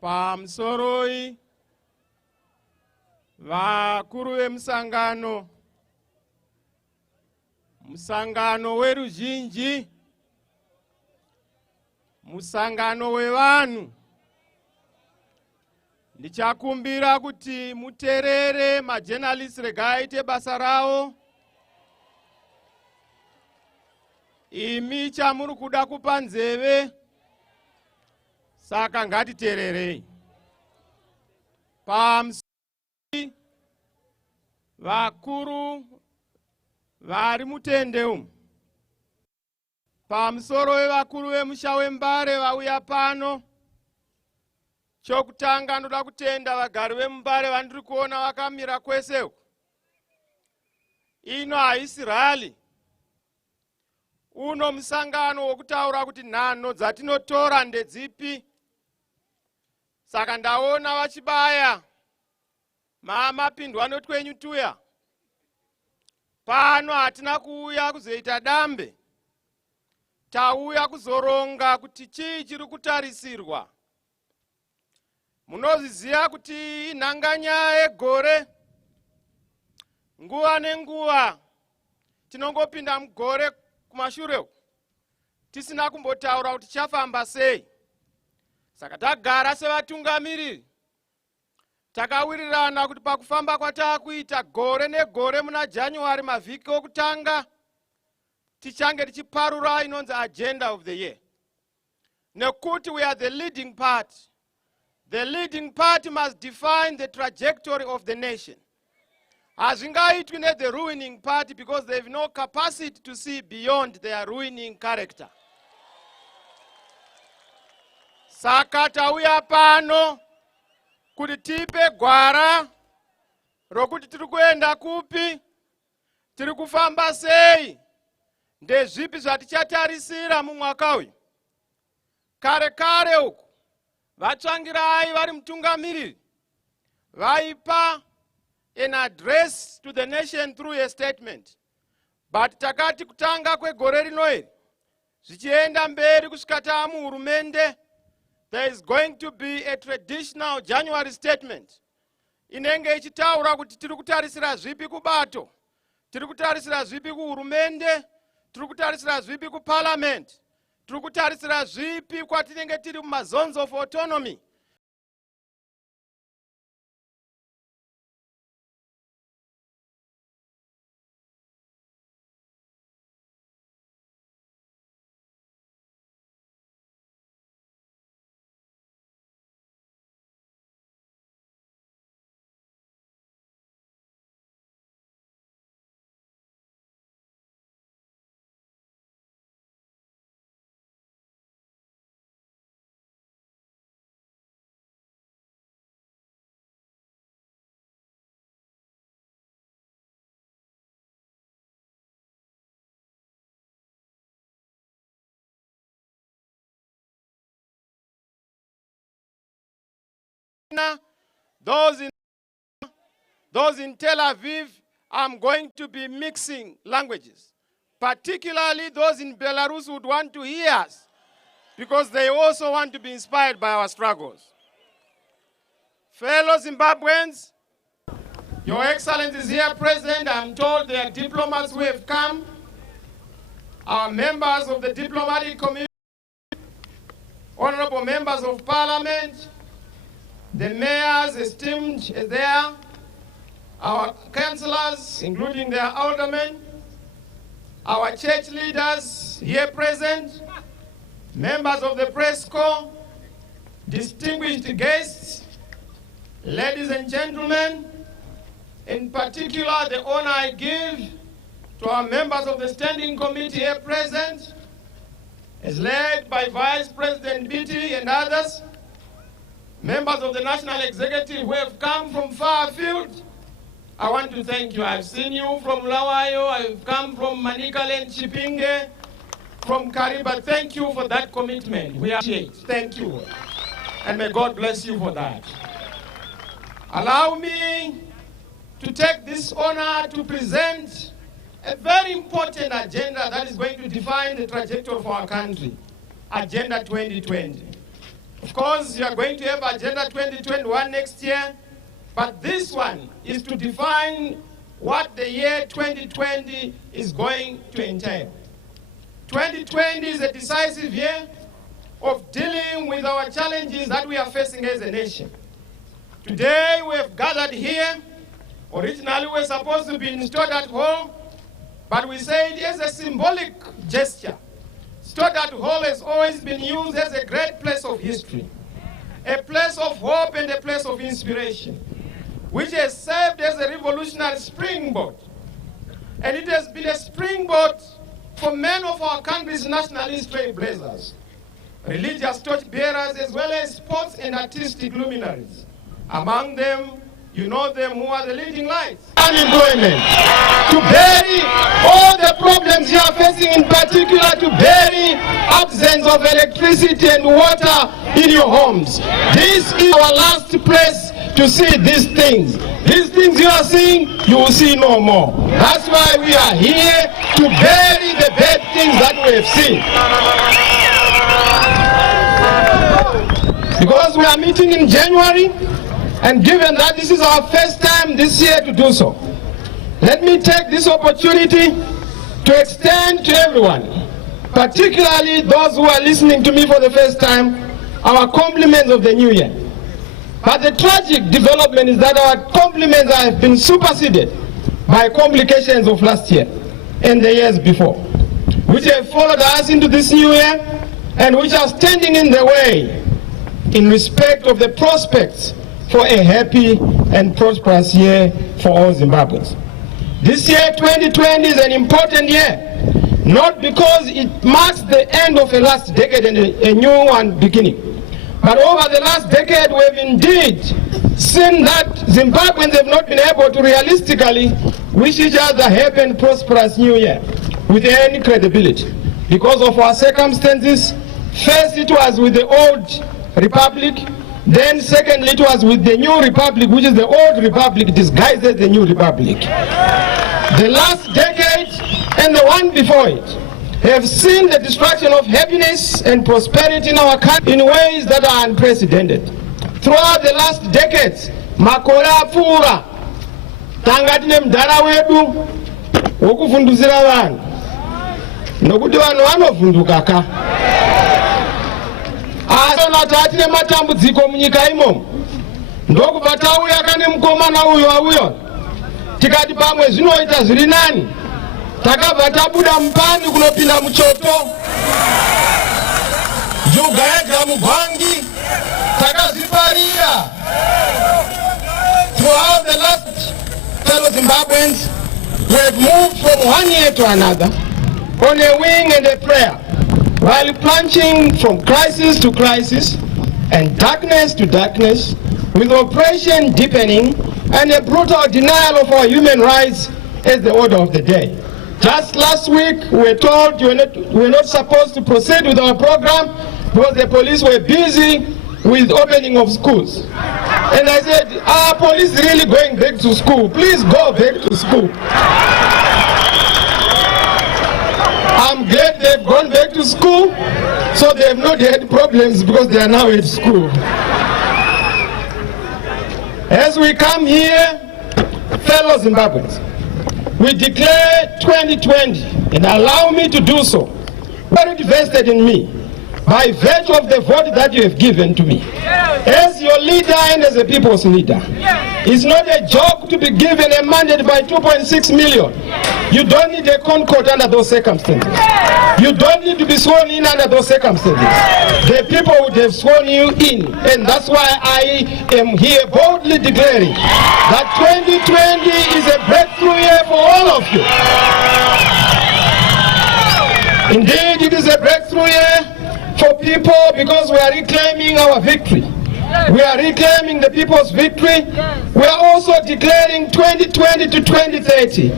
Pamusoroi vakuru vemusangano, musangano weruzhinji, musangano wevanhu, ndichakumbira kuti muteerere majournalists rega aite basa ravo. Imi chamuri kuda kupa nzeve, saka ngatiteererei. Pamusoroi vakuru vari mutende umu, pamusoro wevakuru vemusha wembare vauya pano, chokutanga ndoda kutenda vagari vemumbare vandiri kuona vakamira kwese uku. Ino haisi rali, uno musangano wokutaura kuti nhano dzatinotora ndedzipi. Saka ndaona vachibaya mapindwa notwenyu tuya. Pano hatina kuuya kuzoita dambe, tauya kuzoronga kuti chii chiri kutarisirwa. Munozviziva kuti inhanganya egore, nguva nenguva tinongopinda mugore kumashure tisina kumbotaura kuti chafamba sei. Saka tagara sevatungamiriri takawirirana kuti pakufamba kwataakuita gore negore muna January mavhiki okutanga tichange tichiparura inonzi agenda of the year. Nekuti we are the leading party. The leading party must define the trajectory of the nation. Hazvingaitwi the ruining party because they have no capacity to see beyond their ruining character. Saka tauya pano kuti tipe gwara rokuti tiri kuenda kupi, tiri kufamba sei, ndezvipi zvaticatarisira mumwaka uyu. Kare uku vatsvangirai vari mutungamiriri vaipa an address to the nation through a statement, but takati kutanga kwegore rino iri zvichienda mberi kusvika taamuhurumende, there is going to be a traditional January statement inenge ichitaura kuti tiri kutarisira zvipi kubato, tiri kutarisira zvipi kuhurumende, tiri kutarisira zvipi kuparliament, tiri kutarisira zvipi kwatinenge tiri muma zones of autonomy. Those in Tel Aviv, I'm going to be mixing languages. Particularly those in Belarus would want to hear us because they also want to be inspired by our struggles. Fellow Zimbabweans, Your Excellency is here present. I'm told there are diplomats who have come, our members of the diplomatic community, honorable members of parliament, the mayors esteemed there, our councillors, including their aldermen, our church leaders here present, members of the press corps, distinguished guests, ladies and gentlemen, in particular the honor I give to our members of the standing committee here present, as led by Vice President Biti and others, members of the National Executive who have come from far afield. I want to thank you. I've seen you from Lawayo, I've come from Manicaland, Chipinge, from Kariba. Thank you for that commitment. We appreciate it. Thank you. And may God bless you for that. Allow me to take this honor to present a very important agenda that is going to define the trajectory of our country, Agenda 2020. Of course, you are going to have Agenda 2021 next year, but this one is to define what the year 2020 is going to entail. 2020 is a decisive year of dealing with our challenges that we are facing as a nation. Today we have gathered here. Originally we were supposed to be installed at home, but we said as a symbolic gesture. Stoddart Hall has always been used as a great place of history, a place of hope and a place of inspiration, which has served as a revolutionary springboard. And it has been a springboard for many of our country's nationalist trailblazers, religious torchbearers, as well as sports and artistic luminaries. Among them, you know them, who are the leading lights. Unemployment. To bury all the problems you are facing, in particular to bury absence of electricity and water in your homes. This is our last place to see these things. These things you are seeing, you will see no more. That's why we are here to bury the bad things that we have seen. Because we are meeting in January, and given that this is our first time this year to do so, let me take this opportunity to extend to everyone, particularly those who are listening to me for the first time, our compliments of the new year. But the tragic development is that our compliments have been superseded by complications of last year and the years before, which have followed us into this new year and which are standing in the way in respect of the prospects for a happy and prosperous year for all Zimbabweans. This year, 2020, is an important year, not because it marks the end of a last decade and a new one beginning, but over the last decade we have indeed seen that Zimbabweans have not been able to realistically wish each other a happy and prosperous new year with any credibility because of our circumstances. First, it was with the old republic. Then secondly, it was with the new republic, which is the old republic disguised as the new republic. The last decade and the one before it have seen the destruction of happiness and prosperity in our country in ways that are unprecedented. Throughout the last decades, makore apfuura tanga tine mudhara wedu wokuvhundusira vanhu, nokuti vanhu vanovhundukaka. Asona tatine matambudziko munyika imomo, ndokubva tauya kane mukomana uyo auyo tikati pamwe zvinoita zviri nani, takabva tabuda mupani kunopinda muchoto, juga yega mugwangi, takazviparira. Throughout the last fellow Zimbabweans, we have moved from one year to another on a wing and a prayer, while plunging from crisis to crisis and darkness to darkness, with oppression deepening and a brutal denial of our human rights as the order of the day. Just last week, we were told we were not supposed to proceed with our program because the police were busy with opening of schools. And I said, are police really going back to school? Please go back to school. I'm glad they've gone back to school, so they have not had problems because they are now at school. As we come here, fellow Zimbabweans, we declare 2020, and allow me to do so, very vested in me, by virtue of the vote that you have given to me. As your leader and as a people's leader, it's not a joke to be given a mandate by 2.6 million. You don't need a concord under those circumstances. You don't need to be sworn in under those circumstances. The people would have sworn you in, and that's why I am here boldly declaring that 2020 is a breakthrough year for all of you. Indeed, it is a breakthrough year for people because we are reclaiming our victory. We are reclaiming the people's victory. We are also declaring 2020 to 2030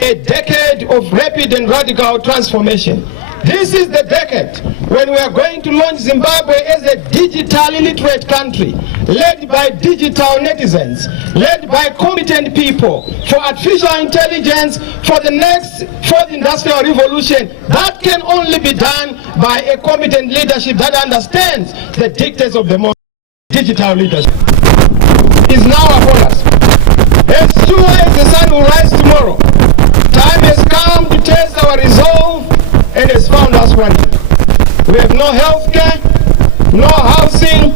a decade of rapid and radical transformation. This is the decade when we are going to launch Zimbabwe as a digitally literate country, led by digital netizens, led by competent people, for artificial intelligence, for the next fourth industrial revolution, that can only be done by a competent leadership that understands the dictates of the digital leadership. Is now upon us. As sure as the sun will rise tomorrow, time has come to test our resolve and has found us wanting. We have no health care, no housing,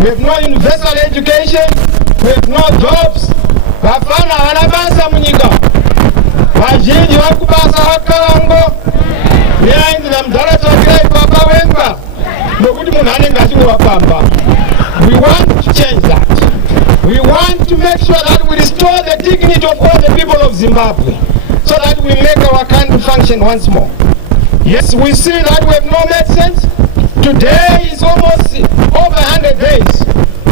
we have no universal education, we have no jobs. Vafana vanabasa munyika. Vazhinji vakubasa vakarango. Neainzi namudhara tsvakirai papa wemba. Nokuti munhu anenge achinguvapamba. We want to change that. We want to make sure that we restore the dignity of all the people of Zimbabwe, so that we make our country function once more. Yes, we see that we have no medicines. Today is almost over 100 days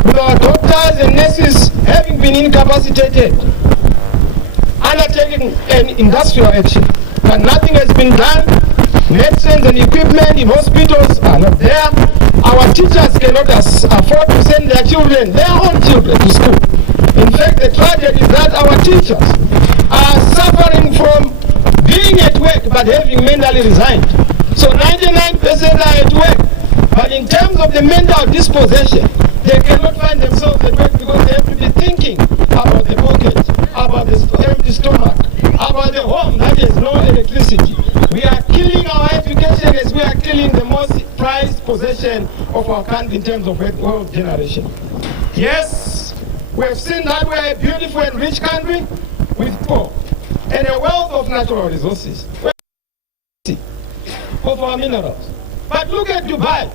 with our doctors and nurses having been incapacitated, undertaking an industrial action. But nothing has been done. Medicines and equipment in hospitals are not there. Our teachers cannot afford to send their children, their own children, to school. In fact, the tragedy is that our teachers are suffering from being at work but having mentally resigned. So 99% are at work, but in terms of the mental disposition, they cannot find themselves at work because they have to be thinking about the pocket, about the empty stomach, about the home that has no electricity. We are killing our education as we are killing the most prized possession of our country in terms of wealth generation. Yes, we have seen that we are a beautiful and rich country with poor and a wealth of natural resources, of our minerals. But look at Dubai,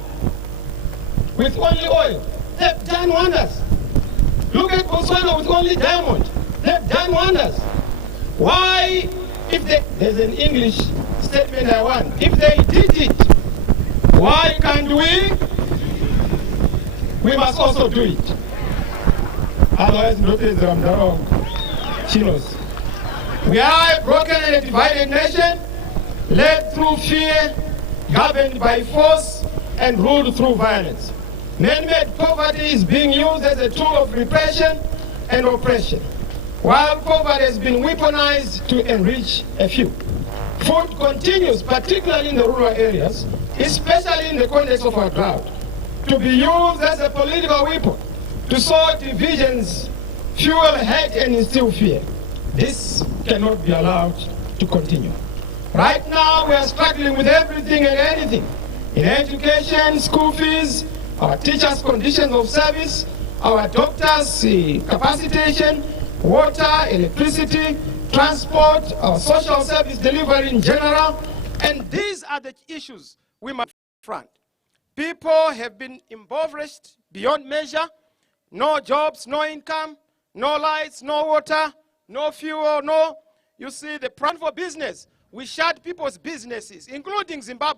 with only oil. They've done wonders. Look at Botswana with only diamond. They've done wonders. Why, there's an English statement I want. If they did it, why can't we? We must also do it. Otherwise, notice I'm wrong. She knows. We are a broken and a divided nation, led through fear, governed by force, and ruled through violence. Man-made poverty is being used as a tool of repression and oppression, while poverty has been weaponized to enrich a few. Food continues, particularly in the rural areas, especially in the context of our drought, to be used as a political weapon to sow divisions, fuel hate, and instill fear. This cannot be allowed to continue. Right now, we are struggling with everything and anything. In education, school fees, our teachers' conditions of service, our doctors' capacitation, water, electricity, transport, our social service delivery in general. And these are the issues we must confront. People have been impoverished beyond measure. No jobs, no income, no lights, no water, no fuel, no. You see, the plan for business, we shut people's businesses, including Zimbabwe.